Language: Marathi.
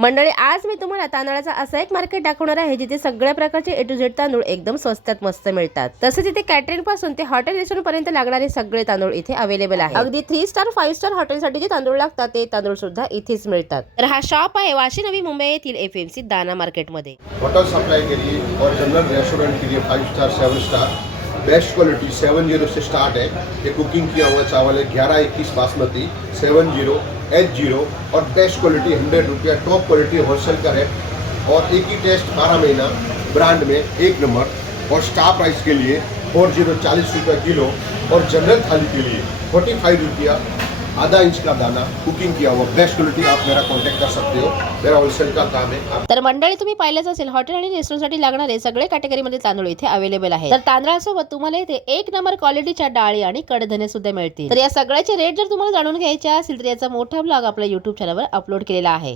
मंडळी, आज मी तुम्हाला तांदळाचा असा एक मार्केट दाखवणार आहे जिथे सगळ्या प्रकारचे ए टू झेड तांदूळ एकदम स्वस्तात मस्त मिळतात। तसेच इथे कॅटरिंग पासून ते हॉटेल रेस्टॉरंट पर्यंत लागणारे सगळे तांदूळ इथे अवेलेबल आहे। अगदी 3 स्टार 5 स्टार हॉटेलसाठी जे तांदूळ लागतात ते तांदूळ सुद्धा इथेच मिळतात। तर हा शॉप आहे वाशी नवी मुंबई येथील एफएमसी दाना मार्केट मध्ये। होटल सप्लाई के लिए और जनरल रेस्टोरेंट के लिए 5 स्टार 7 स्टार बेस्ट क्वालिटी 70 से स्टार्ट है। ये कुकिंग किया हुआ चावल है 1121 बासमती 70 H0 और बेस्ट क्वालिटी 100 रुपया टॉप क्वालिटी होलसेल का है। और एक ही टेस्ट 12 महीना ब्रांड में 1 नंबर। और स्टार प्राइस के लिए 40 40 रुपया किलो और जनरल थाली के लिए 45 रुपया आधा इंच का दाना कुकिंग किया हुआ बेस्ट क्वालिटी। आप मेरा कांटेक्ट कर सकते हो, मेरा होलसेल का काम है। तर मंडळी, तुम्ही पाहिलेच असेल हॉटेल आणि रेस्टॉरंटसाठी लागणारे सगळे कॅटेगरी मध्ये तांदूळ इथे अवेलेबल आहे। तर तांदळासोबत तुम्हाला इथे 1 नंबर क्वालिटीच्या डाळी आणि कडधान्य सुद्धा मिळतील। तर या सगळ्याचे रेट जर तुम्हाला जाणून घ्यायचे असतील तर याचा मोठा ब्लॉग आपल्या YouTube चॅनलवर अपलोड केलेला आहे।